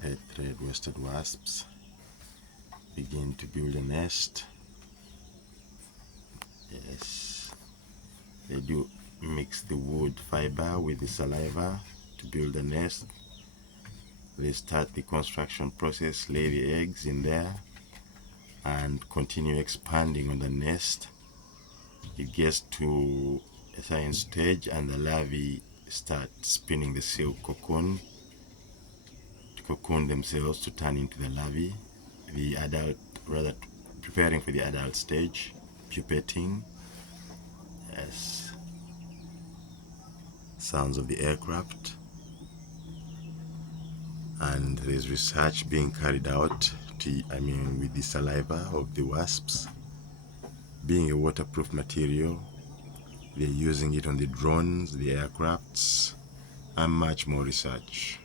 pet red-waisted wasps begin to build a nest. Yes, they do mix the wood fiber with the saliva to build a nest. They start the construction process, lay the eggs in there, and continue expanding on the nest. It gets to a certain stage and the larvae start spinning the silk cocoon to cocoon themselves to turn into the larvae. The adult, rather preparing for the adult stage, pupating. Yes, sounds of the aircraft. And there's research being carried out with the saliva of the wasps. Being a waterproof material, they're using it on the drones, the aircrafts, and much more research.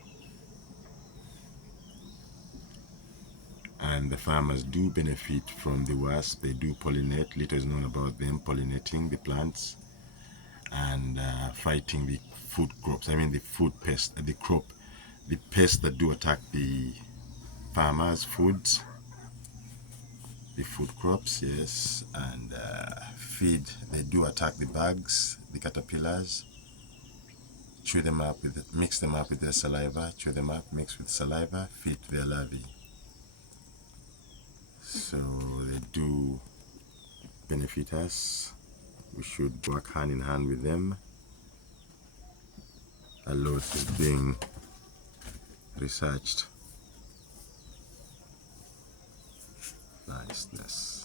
And the farmers do benefit from the wasp. They do pollinate. Little is known about them pollinating the plants and fighting the food crops. The food pest, the pests that do attack the farmers' foods, the food crops, yes, and feed. They do attack the bugs, the caterpillars. Chew them up mix them up with their saliva. Chew them up, mix with saliva, feed their larvae. So they do benefit us. We should work hand in hand with them. A lot is being researched. Niceness.